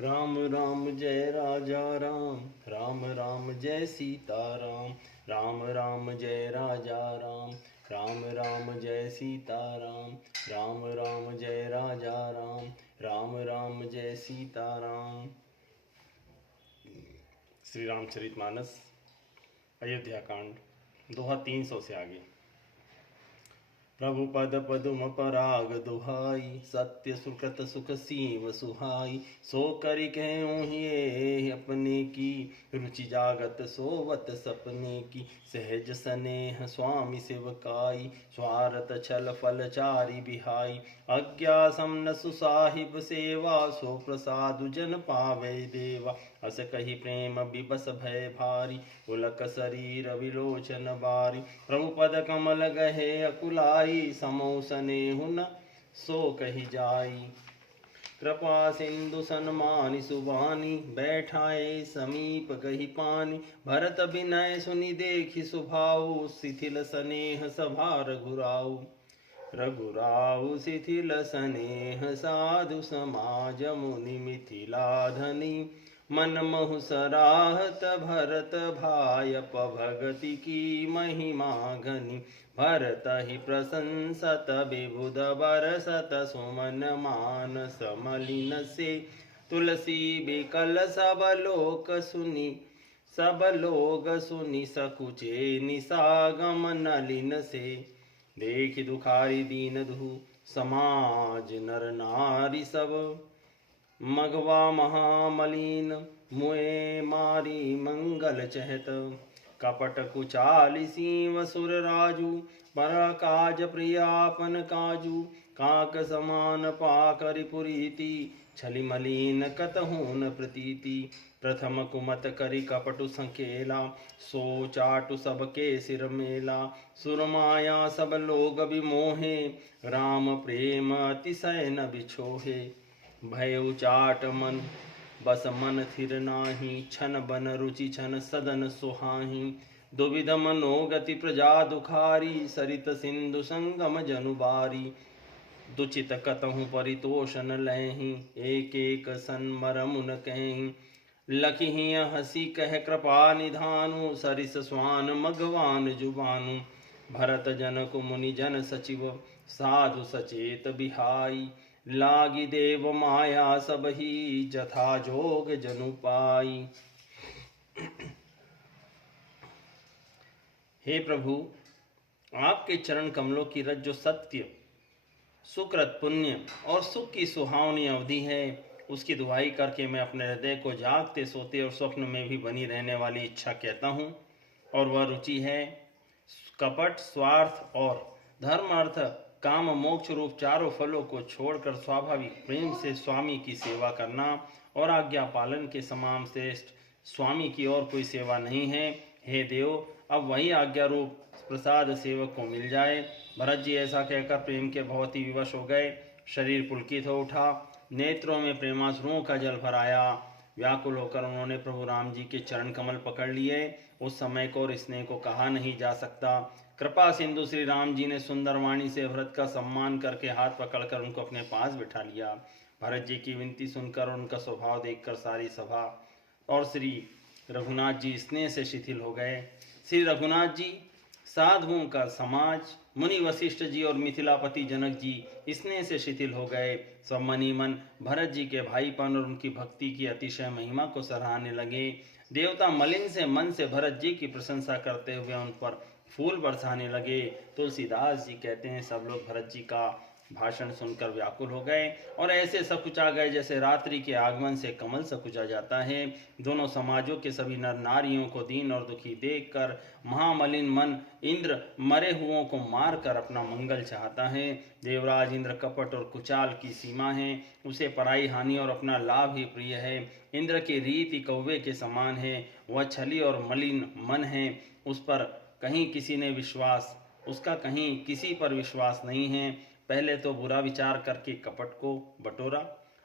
राम राम जय राजा राम, राम राम जय सीता राम, राम राम जय राजा राम, राम राम जय सीता राम, राम राम जय राजा राम, राम राम जय सीता राम। श्री रामचरितमानस अयोध्या कांड, दोहा 300 से आगे। प्रभु पद पदुम पराग दुहाई, सत्य सुकृत सुख सीव सुहाई। सो करि कहूँ ये अपने की, रुचि जागत सोवत सपने की। सहज स्नेह स्वामी सेवकाई, स्वारथ छल फल चारि बिहाई। अज्ञा समन सुसाहिब सेवा, सो प्रसादु जन पावे देवा। अस कही प्रेम बिबस भय भारी, पुलक शरीर विलोचन बारी। प्रभु पद कमल गहे अकुलाई, समौ स्नेहु न सो कही जाई। कृपा सिंधु सन्मानि सुबानी, बैठाए समीप कही पानी। भरत बिनय सुनि देखि सुभाऊ, शिथिल स्नेह सभा रघुराऊ। रघुराऊ शिथिल स्नेह साधु समाज, मुनि मिथिला धनी। मन महु सराहत भरत भायप, भगति की महिमा घनी। भरत ही प्रशंसत विबुध बरसत, सुमन मानस मलिन से। तुलसी बिकल सब लोग सुनि सकुचे निसागम नलिन से। देखि दुखारी दीन दुहु समाज, नर नारी सब। मघवा महामलिन मुए मारी मंगल चहत। कपट कुचाल सीव सुर राजू, पर काज प्रियापन काजू। काक समान पाकरि पुरीति, छलि मलिन कतहून प्रतीति। प्रथम कुमत करि कपटु संकेला, सो चाटु सबके सिर मेला। सुरमाया सब लोग विमोहे, राम प्रेम अतिशय न बिछोहे। भय चाट मन बस मन थिर नाही, छन बन रुचि छन सदन सुहाही। दुविध मनोगति प्रजा दुखारी, सरित सिंधु संगम जनुबारी। दुचित कतहु परितोष न लैहि, एक एक सन्मर मुन कहि। लखिहि हसी कह कृपा निधानु, सरिस स्वान मघवान जुबानु। भरत जनक मुनि जन सचिव, साधु सचेत बिहाई। लागी देव माया सब ही, जथा जोग जनु पाई। हे प्रभु, आपके चरण कमलों की रज जो सत्य सुकृत पुण्य और सुख की सुहावनी अवधि है, उसकी दुहाई करके मैं अपने हृदय को जागते सोते और स्वप्न में भी बनी रहने वाली इच्छा कहता हूँ। और वह रुचि है कपट, स्वार्थ और धर्म अर्थ काम मोक्ष रूप चारों फलों को छोड़कर स्वाभाविक प्रेम से स्वामी की सेवा करना। और आज्ञा पालन के समान श्रेष्ठ स्वामी की और कोई सेवा नहीं है। हे देव, अब वही आज्ञा रूप प्रसाद सेवक को मिल जाए। भरत जी ऐसा कहकर प्रेम के बहुत ही विवश हो गए। शरीर पुलकित हो उठा, नेत्रों में प्रेमाश्रुओं का जल भर आया। व्याकुल होकर उन्होंने प्रभु राम जी के चरण कमल पकड़ लिए। उस समय को और स्नेह को कहा नहीं जा सकता। कृपा सिंधु श्री राम जी ने सुंदर वाणी से भरत का सम्मान करके हाथ पकड़कर उनको अपने पास बिठा लिया। भरत जी की विनती सुनकर और उनका स्वभाव देखकर सारी सभा और श्री रघुनाथ जी स्नेह से शिथिल हो गए। श्री रघुनाथ जी, साधुओं का समाज, मुनि वशिष्ठ जी और मिथिलापति जनक जी स्नेह से शिथिल हो गए। सब मनी मन भरत जी के भाईपन और उनकी भक्ति की अतिशय महिमा को सराहने लगे। देवता मलिन से मन से भरत जी की प्रशंसा करते हुए उन पर फूल बरसाने लगे। तुलसीदास जी कहते हैं, सब लोग भरत जी का भाषण सुनकर व्याकुल हो गए और ऐसे सकुचा गए जैसे रात्रि के आगमन से कमल सकुचा जाता है। दोनों समाजों के सभी नर नारियों को दीन और दुखी देखकर महामलिन मन इंद्र मरे हुओं को मारकर अपना मंगल चाहता है। देवराज इंद्र कपट और कुचाल की सीमा है, उसे पराई हानि और अपना लाभ ही प्रिय है। इंद्र की रीति कौवे के समान है, वह छली और मलिन मन है। उसका कहीं किसी पर विश्वास नहीं है। पहले तो बुरा विचार करके कपट को बटोरा,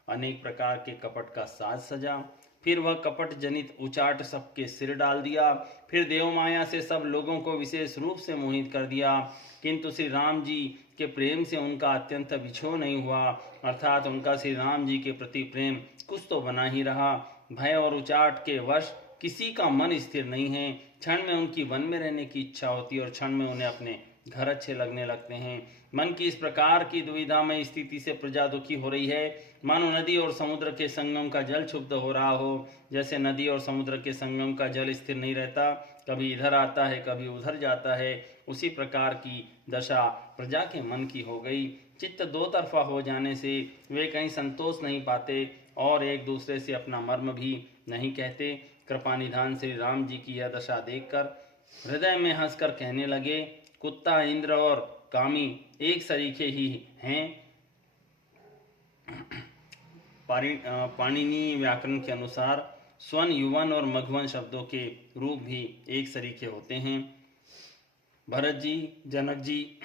अनेक प्रकार के कपट का साज सजा, फिर वह कपट जनित उचाट सबके सिर डाल दिया। फिर देव माया से सब लोगों को विशेष रूप से मोहित कर दिया। किंतु श्री राम जी के प्रेम से उनका अत्यंत विछोह नहीं हुआ, अर्थात उनका श्री राम जी के प्रति प्रेम कुछ तो बना ही रहा। भय और उचाट के वश किसी का मन स्थिर नहीं है। क्षण में उनकी वन में रहने की इच्छा होती है और क्षण में उन्हें अपने घर अच्छे लगने लगते हैं। मन की इस प्रकार की दुविधा में स्थिति से प्रजा दुखी हो रही है, मानो नदी और समुद्र के संगम का जल क्षुब्ध हो रहा हो। जैसे नदी और समुद्र के संगम का जल स्थिर नहीं रहता, कभी इधर आता है कभी उधर जाता है, उसी प्रकार की दशा प्रजा के मन की हो गई। चित्त दो तरफा हो जाने से वे कहीं संतोष नहीं पाते और एक दूसरे से अपना मर्म भी नहीं कहते। कृपा निधान श्री राम जी की यह दशा देखकर हृदय में हंसकर कहने लगे, कुत्ता, इंद्र और कामी एक सरीखे ही हैं। पाणिनि व्याकरण के अनुसार स्वन, युवन और मघवन शब्दों के रूप भी एक सरीखे होते हैं। भरत जी, जनक जी,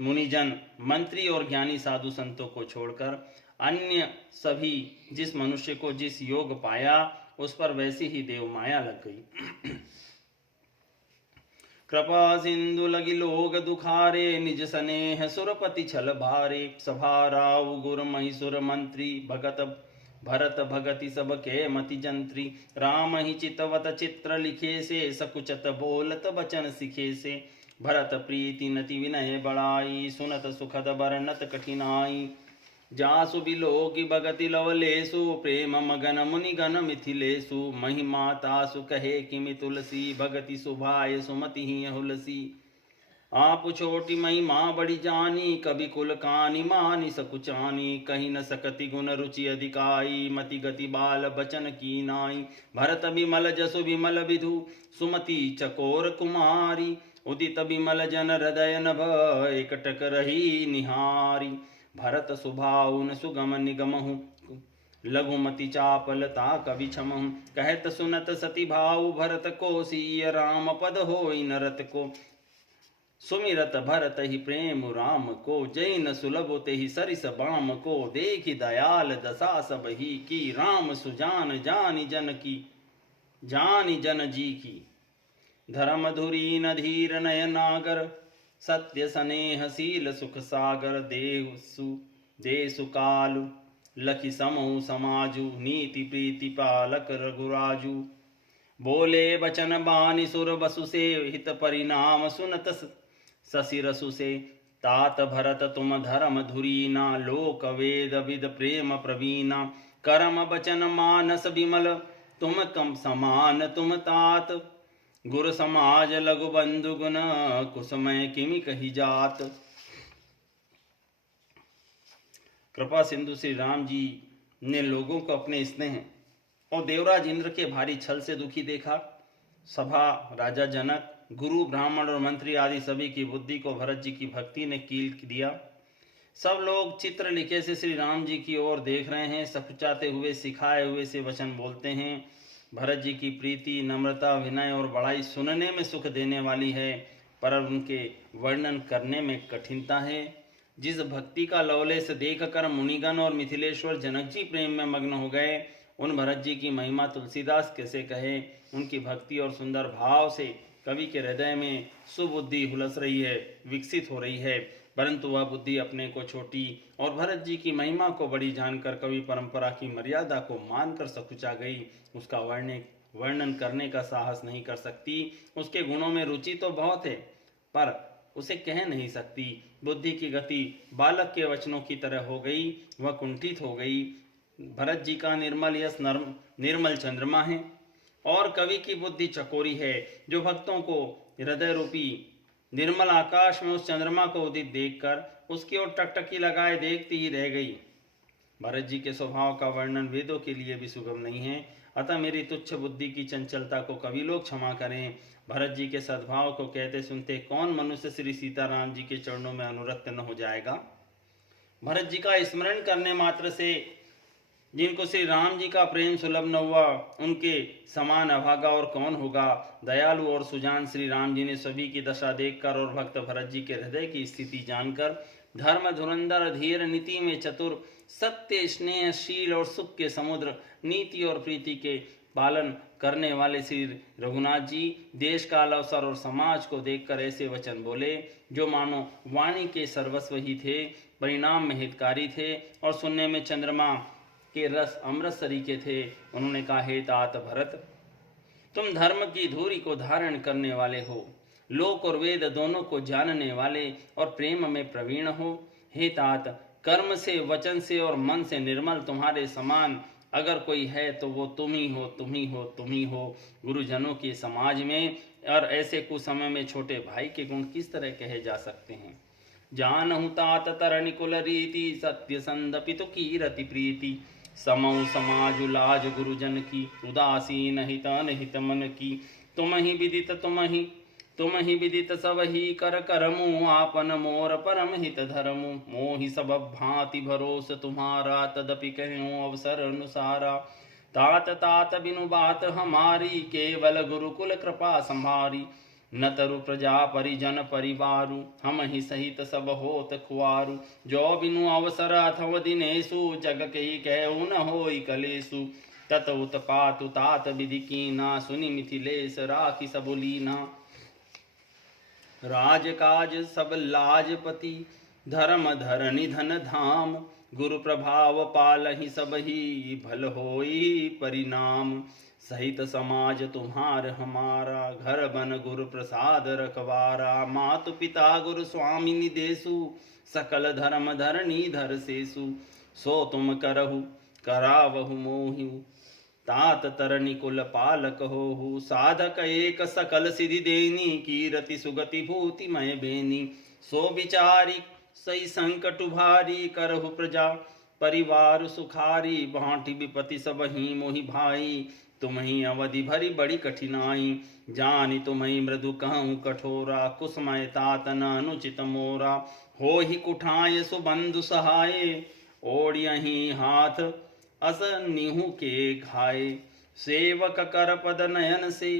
मुनिजन, मंत्री और ज्ञानी साधु संतों को छोड़कर अन्य सभी जिस मनुष्य को जिस योग पाया उस पर वैसी ही देव माया लग गई। कृपा सिंधु लगी लोग दुखारे, निज स्नेह सुरपति छल भारे। सभा राव गुर महिसुर मंत्री, भरत भगति सब के मति जंत्री। राम ही चितवत चित्र लिखे से, सकुचत बोलत बचन सिखे से। भरत प्रीति नति विनय बड़ाई, सुनत सुखद बरनत कठिनाई। जासु बिलोकी भगति लवलेसु, प्रेम मगन मुनिगण मिथिलेसु। महिमा तासु कहे किमि तुलसी, भगति सुभाय सुमति ही हुलसी। आप छोटी महिमा बड़ी जानी, कवि कुल कानी मानी सकुचानी। कहीं न सकति गुण रुचि अधिकाई, मति गति बाल बचन की नाई। भरत बिमल जसु बिमल विधु, सुमति चकोर कुमारी। उदित बिमल जन हृदय नभ, एकटक रही निहारी। भरत सुभाउन सुगम निगमहु, लघुमति चापलता कवि क्षमहु। कहत सुनत सती भाऊ, भरत को सीय राम पद होई नरत को। सुमिरत भरत ही प्रेम राम को, जैन सुलभ ते ही सरिस बाम को। देखि दयाल दशा सब ही की, राम सुजान जानी जन जी की। धर्म धुरी न धीर नयनागर, सत्य स्नेह शील सुख सागर। देसु कालु लखि समूह समाजु, नीति प्रीति पालक रघुराजु। बोले बचन बानी सुर बसु से, हित परिणाम सुनत ससिरसु से। तात भरत तुम धर्म धुरीना, लोक वेद विद प्रेम प्रवीणा। करम बचन मानस विमल, तुम कम समान तुम तात। गुरु समाज लघु बंधु गुण, कुसमय किमि कही जात। कृपा सिंधु श्री राम जी ने लोगों को अपने स्नेह और देवराज इंद्र के भारी छल से दुखी देखा। सभा, राजा जनक, गुरु, ब्राह्मण और मंत्री आदि सभी की बुद्धि को भरत जी की भक्ति ने कील दिया। सब लोग चित्र लिखे से श्री राम जी की ओर देख रहे हैं, सकुचाते हुए सिखाए हुए से वचन बोलते हैं। भरत जी की प्रीति, नम्रता, विनय और बड़ाई सुनने में सुख देने वाली है, पर उनके वर्णन करने में कठिनता है। जिस भक्ति का लवलेश देखकर मुनिगण और मिथिलेश्वर जनक जी प्रेम में मग्न हो गए, उन भरत जी की महिमा तुलसीदास कैसे कहे। उनकी भक्ति और सुंदर भाव से कवि के हृदय में सुबुद्धि हुलस रही है, विकसित हो रही है, परंतु वह बुद्धि अपने को छोटी और भरत जी की महिमा को बड़ी जानकर कवि परंपरा की मर्यादा को मानकर सकुचा गई। उसका वर्णन करने का साहस नहीं कर सकती। उसके गुणों में रुचि तो बहुत है, पर उसे कह नहीं सकती। बुद्धि की गति बालक के वचनों की तरह हो गई, वह कुंठित हो गई। भरत जी का निर्मल यश निर्मल चंद्रमा है और कवि की बुद्धि चकोरी है, जो भक्तों को हृदय रूपी निर्मल आकाश में उस चंद्रमा को उदित देखकर उसकी ओर टकटकी लगाए देखती ही रह गई। भरत जी के स्वभाव का वर्णन वेदों के लिए भी सुगम नहीं है, अतः मेरी तुच्छ बुद्धि की चंचलता को कवि लोग क्षमा करें। भरत जी के सद्भाव को कहते सुनते कौन मनुष्य श्री सीताराम जी के चरणों में अनुरक्त न हो जाएगा। भरत जी का स्मरण करने मात्र से जिनको श्री राम जी का प्रेम सुलभ न हुआ, उनके समान अभागा और कौन होगा। दयालु और सुजान श्री राम जी ने सभी की दशा देखकर और भक्त भरत जी के हृदय की स्थिति जानकर, धर्म धुरंधर, धीर, नीति में चतुर, सत्य, स्नेह, शील और सुख के समुद्र, नीति और प्रीति के पालन करने वाले श्री रघुनाथ जी देश काल अवसर और समाज को देखकर ऐसे वचन बोले जो मानो वाणी के सर्वस्व ही थे, परिणाम में हितकारी थे और सुनने में चंद्रमा के रस अमृत सरीखे थे। उन्होंने कहा, हे तात भरत, तुम धर्म की धूरी को धारण करने वाले हो, लोक और वेद दोनों को जानने वाले और प्रेम में प्रवीण हो। हे तात, कर्म से, वचन से और मन से निर्मल तुम्हारे समान अगर कोई है तो वो तुम ही हो, तुम ही हो, तुम ही हो। गुरुजनों के समाज में और ऐसे कुसमय में छोटे भाई के गुण किस तरह कहे जा सकते हैं। जानहु तात तरनि कुल रीति, सत्य संदपितु कीरति प्रीति। समौ समाज लाज गुरुजन की, उदासीन हित अनहित मन की। तुम ही विदित सब ही कर करमु, आपन मोर परम हित धरमु। मोहि सब भांति भरोस तुम्हारा, तदपि कहूँ अवसर अनुसारा। तात तात बिनु बात हमारी, केवल गुरुकुल कृपा संभारी। न तरु प्रजा परिजन परिवारु, हम ही सहित सब होत खुआरु। जो बिनु अवसर अथवा दिनेशु, जग के ही कहु न होई कलेशु। तत उत्पातु तात विधि कीना, सुनि मिथिलेश राखी सब लीना। राजकाज सब लाजपति, धर्म धरनि धन धाम। गुरु प्रभाव पालहि सब ही, भल होई परिणाम। सहित समाज तुम्हार हमारा, घर बन गुरु प्रसाद रखवारा। मातु पिता गुरु स्वामी निदेशु, सकल धर्म धरणी धर सेसु। सो तुम करहु करावहु मोहि, तात तरनि कुल पालक होहु। साधक एक सकल सिद्धि देनी, कीरति सुगति भूति मय बेनी। सो विचारी सही संकट भारी, करहु प्रजा परिवार सुखारी। बाँटि विपति सब ही मोहि भाई, तुम्ही अवधि भरी बड़ी कठिनाई। जानि तुम्ही मृदु कहूँ कठोरा, कुसमय तात न अनुचित मोरा। हो ही कुठाय सुबंधु सहाय, ओढ़ियहि हाथ अस निहु के खाए। सेवक कर पद नयन से,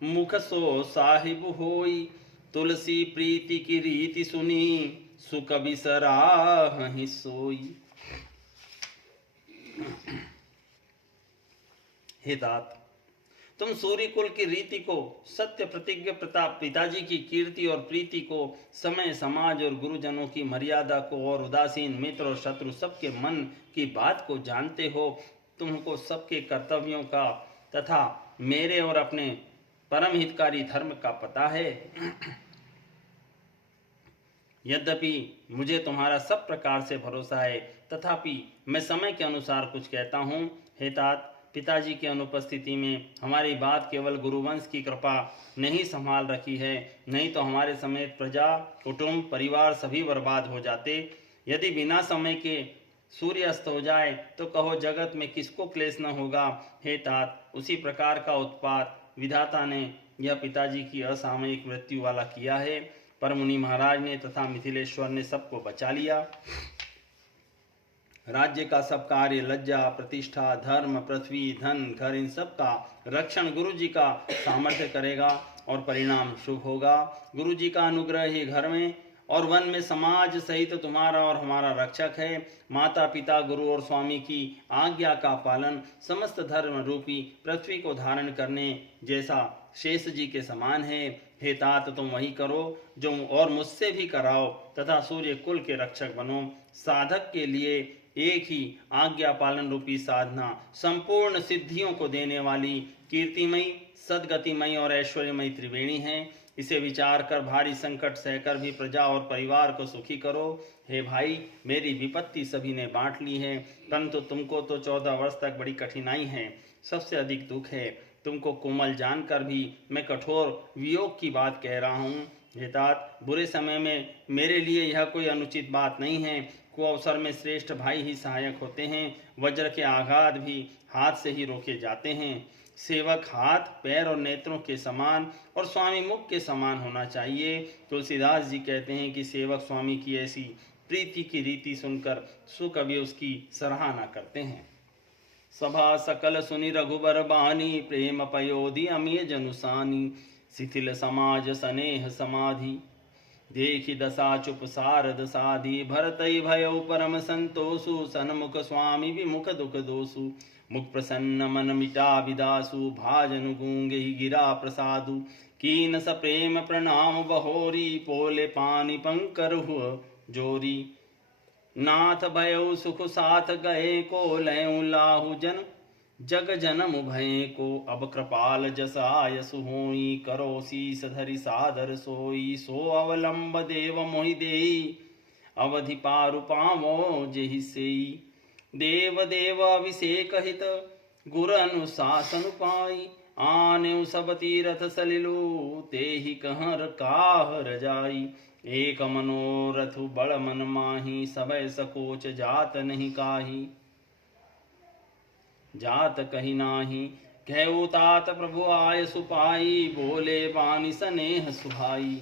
मुख सो साहिब होई। तुलसी प्रीति की रीति सुनी, सुख बिसराहि सोई। हे तात, तुम सूर्य कुल की रीति को, सत्य प्रतिज्ञ प्रताप पिताजी की कीर्ति और प्रीति को, समय समाज और गुरुजनों की मर्यादा को और उदासीन मित्र और शत्रु सबके मन की बात को जानते हो। तुमको सबके कर्तव्यों का तथा मेरे और अपने परम हितकारी धर्म का पता है। यद्यपि मुझे तुम्हारा सब प्रकार से भरोसा है, तथापि मैं समय के अनुसार कुछ कहता हूँ। हे तात, पिताजी की अनुपस्थिति में हमारी बात केवल गुरुवंश की कृपा नहीं संभाल रखी है, नहीं तो हमारे समेत प्रजा, कुटुंब, परिवार सभी बर्बाद हो जाते। यदि बिना समय के सूर्य अस्त हो जाए तो कहो जगत में किसको क्लेश न होगा। हे तात, उसी प्रकार का उत्पात विधाता ने यह पिताजी की असामयिक मृत्यु वाला किया है, पर मुनि महाराज ने तथा मिथिलेश्वर ने सबको बचा लिया। राज्य का सब कार्य, लज्जा, प्रतिष्ठा, धर्म, पृथ्वी, धन, घर, इन सब का रक्षण गुरु जी का सामर्थ्य करेगा और परिणाम शुभ होगा। गुरु जी का अनुग्रह ही घर में और वन में समाज सहित तुम्हारा और हमारा रक्षक है। माता पिता, गुरु और स्वामी की आज्ञा का पालन समस्त धर्म रूपी पृथ्वी को धारण करने जैसा शेष जी के समान है। हे तात, तुम वही करो जो और मुझसे भी कराओ तथा सूर्य कुल के रक्षक बनो। साधक के लिए एक ही आज्ञा पालन रूपी साधना संपूर्ण सिद्धियों को देने वाली कीर्तिमयी, सदगतिमयी और ऐश्वर्यमयी त्रिवेणी है। इसे विचार कर भारी संकट सहकर भी प्रजा और परिवार को सुखी करो। हे भाई, मेरी विपत्ति सभी ने बांट ली है, परंतु तुमको तो 14 वर्ष तक बड़ी कठिनाई है, सबसे अधिक दुख है। तुमको कोमल जानकर भी मैं कठोर वियोग की बात कह रहा हूँ। हे तात, बुरे समय में मेरे लिए यह कोई अनुचित बात नहीं है। कुअवसर में श्रेष्ठ भाई ही सहायक होते हैं। वज्र के आघात भी हाथ से ही रोके जाते हैं। सेवक हाथ, पैर और नेत्रों के समान और स्वामी मुख के समान होना चाहिए। तुलसीदास जी कहते हैं कि सेवक स्वामी की ऐसी प्रीति की रीति सुनकर सुकवि उसकी सराहना करते हैं। सभा सकल सुनि रघुबर बानी, प्रेम पयोधि अमीय जनुसानी। शिथिल समाज स्नेह समाधि, देखि दशा चुप सारद साधी भरतई भयउ परम संतोषु सन्मुख स्वामी विमुख दुख दोषु मुख प्रसन्न मन मिटा विदासु भाजन गूंगे गिरा प्रसादु कीन स प्रेम प्रणाम बहोरी पोले पानी पंकर हुआ जोरी नाथ भयउ सुख साथ गए को लयउ लाहु जन जग जनम भय को अब कृपाल जस आयसु होई करो शीस धरि सादर सोई सो अवलंब देव मोहि देई अवधि पारु पावो जेहि सेई देव देव अभिषेक हित गुर अनुशासन पाई आने सब तीरथ सलिलु तेहि कहर काहर जाई एक मनोरथ बड़ मन माही सबय सकोच जात नहीं काही जात कही नाही कहु तात प्रभु आय सुपाई बोले बानी स्नेह सुहाई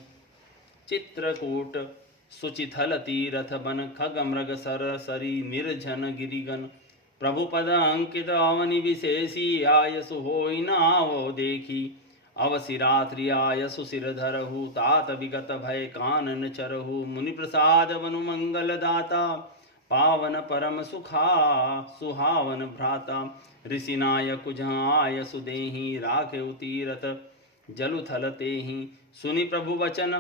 चित्रकूट सुचिथल तीरथ बन खग मृग सर सरी निर्जन गिरिगन प्रभु पद अंकित अवनि विशेषी आयसु होई नावो देखी अवसिरात्रि आयसु सिर धरहु तात विगत भय कानन चरहु मुनि प्रसाद वनु मंगल दाता पावन परम सुखा सुहावन भ्राता ऋषि नायक जहाँ सुदेही राखे तीरथ जलु थल तेहि सुनि प्रभु वचन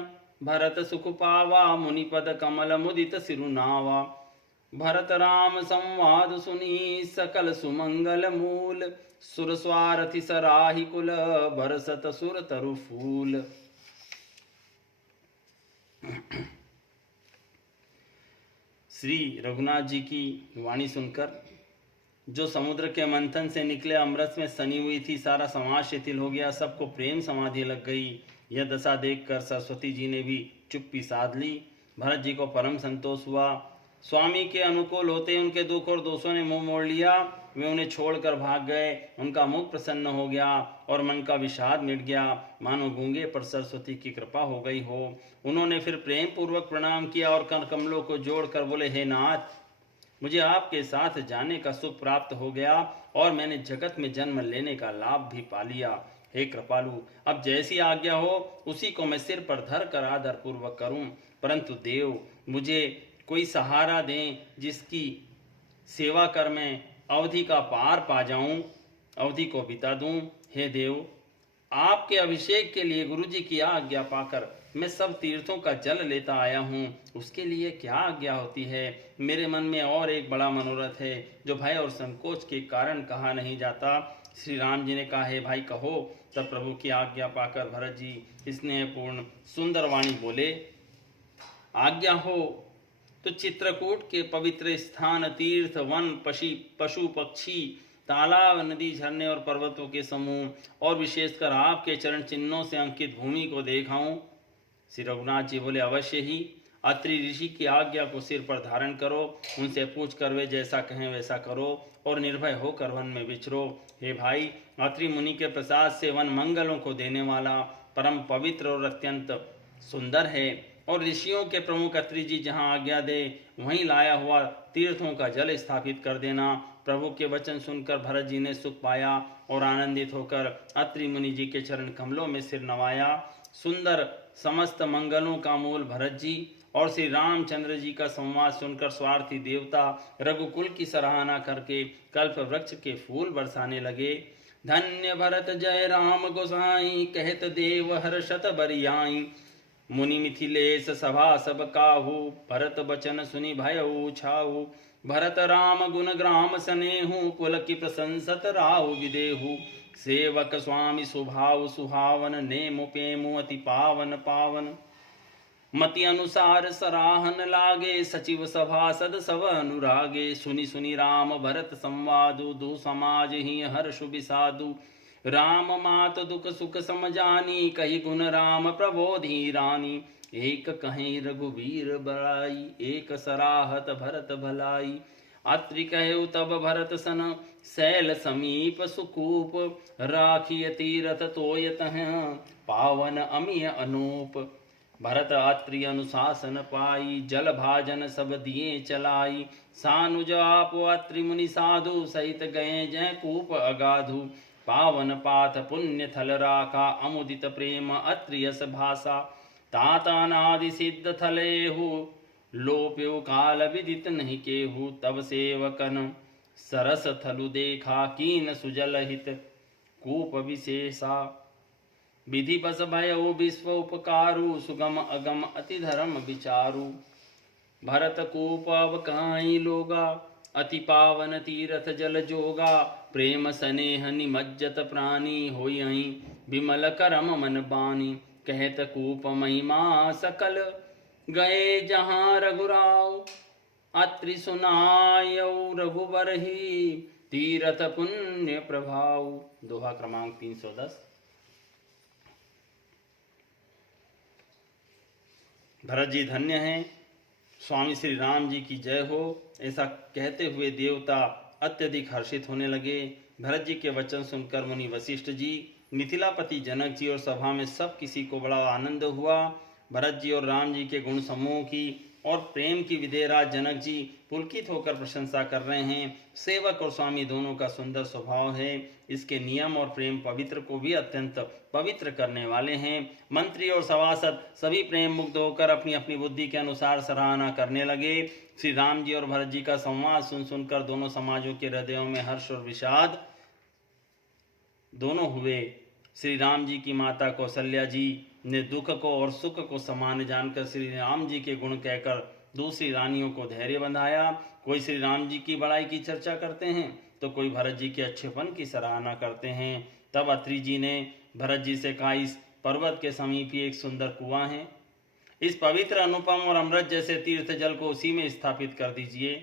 भरत सुख पावा मुनि पद कमल मुदित सिरुनावा भरत राम संवाद सुनी सकल सुमंगल मूल सुर स्वारथि सराहि कुल बरसत सुर तरु फूल। श्री रघुनाथ जी की वाणी सुनकर जो समुद्र के मंथन से निकले अमृत में सनी हुई थी, सारा समाज शिथिल हो गया, सबको प्रेम समाधि लग गई। यह दशा देखकर सरस्वती जी ने भी चुप्पी साध ली। भरत जी को परम संतोष हुआ। स्वामी के अनुकूल होते उनके दुख और दोषों ने मुंह मोड़ लिया। वे उन्हें छोड़कर भाग गए। उनका मुख प्रसन्न हो गया और मन का विषाद मिट गया, मानो गूंगे पर सरस्वती की कृपा हो गई हो। उन्होंने फिर प्रेम पूर्वक प्रणाम किया और कर कमलों को जोड़कर बोले, हे नाथ, मुझे आपके साथ जाने का सुख प्राप्त हो गया और मैंने जगत में जन्म लेने का लाभ भी पा लिया। हे कृपालु, अब जैसी आज्ञा हो उसी को मैं सिर पर धर कर आदर पूर्वक करूं, परंतु देव मुझे कोई सहारा दें जिसकी सेवा कर मैं अवधि का पार पा जाऊं, अवधि को बिता दूं। हे देव, आपके अभिषेक के लिए गुरु जी की आज्ञा पाकर मैं सब तीर्थों का जल लेता आया हूँ, उसके लिए क्या आज्ञा होती है। मेरे मन में और एक बड़ा मनोरथ है जो भय और संकोच के कारण कहा नहीं जाता। श्री राम जी ने कहा, हे भाई कहो। तब प्रभु की आज्ञा पाकर भरत जी स्नेहपूर्ण सुंदर वाणी बोले, आज्ञा हो तो चित्रकूट के पवित्र स्थान, तीर्थ, वन, पशु पक्षी, तालाब, नदी, झरने और पर्वतों के समूह और विशेषकर आपके चरण चिन्हों से अंकित भूमि को देखाऊं। श्री रघुनाथ जी बोले, अवश्य ही। अत्रि ऋषि की आज्ञा को सिर पर धारण करो, उनसे पूछ कर वे जैसा कहें वैसा करो और निर्भय होकर वन में विचरो। हे भाई, अत्रि मुनि के प्रसाद से वन मंगलों को देने वाला, परम पवित्र और अत्यंत सुंदर है। और ऋषियों के प्रमुख अत्रि जी जहाँ आज्ञा दे वहीं लाया हुआ तीर्थों का जल स्थापित कर देना। प्रभु के वचन सुनकर भरत जी ने सुख पाया और आनंदित होकर अत्रि मुनि जी के चरण कमलों में सिर नवाया। सुंदर समस्त मंगलों का मूल भरत जी और श्री रामचंद्र जी का संवाद सुनकर स्वार्थी देवता रघुकुल की सराहना करके कल्प वृक्ष के फूल बरसाने लगे। धन्य भरत जय राम गोसाई, कहत देव हर्षत बरियाई। मुनि मिथिलेश सभा सब काहू, भरत बचन सुनि भयउ छाऊ। भरत राम गुण ग्राम सनेहु, कुल की प्रशंसत राहु विदेहु। सेवक स्वामी सुभाव सुहावन, नेमु पेमु अति पावन पावन। मति अनुसार सराहन लागे, सचिव सभासद सब अनुरागे। सुनि सुनि राम भरत संवादु, दु समाज ही हर्षु विषादु। राम मात दुख सुख समझानी, कही गुण राम प्रबोधि रानी। एक कहीं रघुवीर बड़ाई, एक सराहत भरत भलाई। अत्रि कहु तब भरत सन, शैल समीप सुकूप। राखिय तीरथ तोयत हैं, पावन अमिय अनूप। भरत अत्रि अनुशासन पाई, जल भाजन सब दिए चलाई। सानुज आप अत्रि मुनि साधु, सहित गए जय कूप अगाधु। पावन पाथ पुण्य थल राखा, अमुदित प्रेम अत्रि यस भाषा। तातानादि सिद्ध थलेहु लोप्यो काल विदित नहीं केहू तब सेवकन सरस थलु देखा कीन सुजल हित कूप विशेषा विधि बस भयो विश्व उपकारु सुगम अगम अति धर्म विचारु भरत कूप अब काई लोगा अति पावन तीरथ जल जोगा प्रेम स्नेह निमज्जत प्राणी होई विमल करम मन बानी कहत कूप महिमा सकल गए जहाँ रघुराव अत्रि सुनायौ रघुबर ही तीरथ पुण्य प्रभाव। दोहा क्रमांक 310। भरत जी धन्य हैं, स्वामी श्री राम जी की जय हो। ऐसा कहते हुए देवता अत्यधिक हर्षित होने लगे। भरत जी के वचन सुनकर मुनि वशिष्ठ जी, मिथिलापति जनक जी और सभा में सब किसी को बड़ा आनंद हुआ। भरत जी और राम जी के गुण समूह की और प्रेम की विदेहराज जनक जी पुलकित होकर प्रशंसा कर रहे हैं। सेवक और स्वामी दोनों का सुंदर स्वभाव है। इसके नियम और प्रेम पवित्र को भी अत्यंत पवित्र करने वाले हैं। मंत्री और सभासद सभी प्रेम मुग्ध होकर अपनी अपनी बुद्धि के अनुसार सराहना करने लगे। श्री राम जी और भरत जी का संवाद सुन सुनकर दोनों समाजों के हृदयों में हर्ष और विषाद दोनों हुए। श्री राम जी की माता कौशल्या जी ने दुख को और सुख को समान जानकर श्री राम जी के गुण कहकर दूसरी रानियों को धैर्य बंधाया। कोई श्री राम जी की बड़ाई की चर्चा करते हैं तो कोई भरत जी के अच्छेपन की सराहना करते हैं। तब अत्रि जी ने भरत जी से कहा, इस पर्वत के समीप ही एक सुंदर कुआं है, इस पवित्र अनुपम और अमृत जैसे तीर्थ जल को उसी में स्थापित कर दीजिए।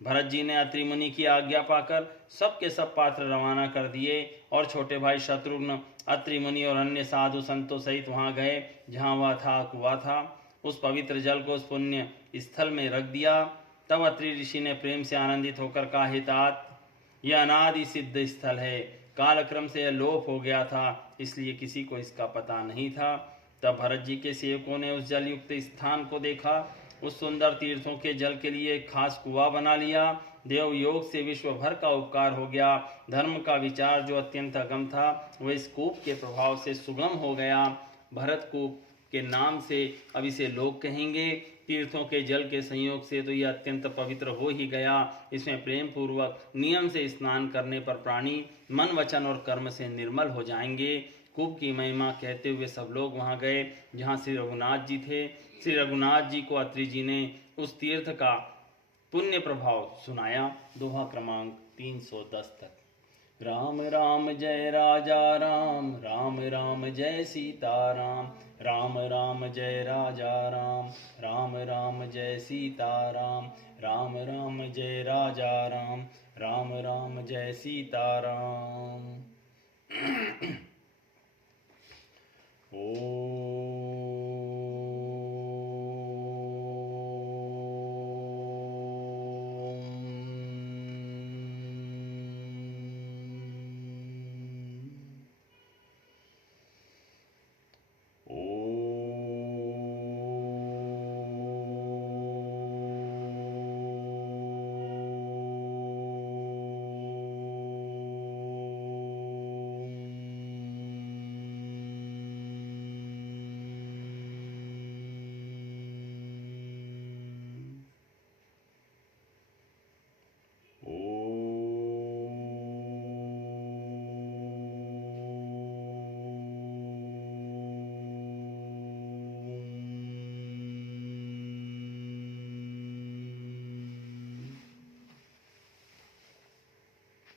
भरत जी ने अत्रि मुनि की आज्ञा पाकर सबके सब पात्र रवाना कर दिए और छोटे भाई शत्रुघ्न अत्रि मुनि और अन्य साधु संतों सहित वहां गए जहां वह था कुआं था। उस पवित्र जल को उस पुण्य स्थल में रख दिया। तब अत्रि ऋषि ने प्रेम से आनंदित होकर कहा, हितात, यह अनादि सिद्ध स्थल है, कालक्रम से यह लोप हो गया था, इसलिए किसी को इसका पता नहीं था। तब भरत जी के सेवकों ने उस जल युक्त स्थान को देखा, उस सुंदर तीर्थों के जल के लिए एक खास कुआं बना लिया। देव योग से विश्व भर का उपकार हो गया। धर्म का विचार जो अत्यंत अगम था वह इस कूप के प्रभाव से सुगम हो गया। भरत कूप के नाम से अब इसे लोग कहेंगे। तीर्थों के जल के संयोग से तो यह अत्यंत पवित्र हो ही गया। इसमें प्रेम पूर्वक नियम से स्नान करने पर प्राणी मन वचन और कर्म से निर्मल हो जाएंगे। कूप की महिमा कहते हुए सब लोग वहां गए जहां श्री रघुनाथ जी थे। श्री रघुनाथ जी को अत्रि जी ने उस तीर्थ का पुण्य प्रभाव सुनाया। दोहा क्रमांक 310 तक। राम राम जय राजा राम, राम राम जय सीता राम, राम राम जय राजा राम, राम राम जय सीता राम, राम राम जय राजा राम, राम राम जय सीता राम। ओ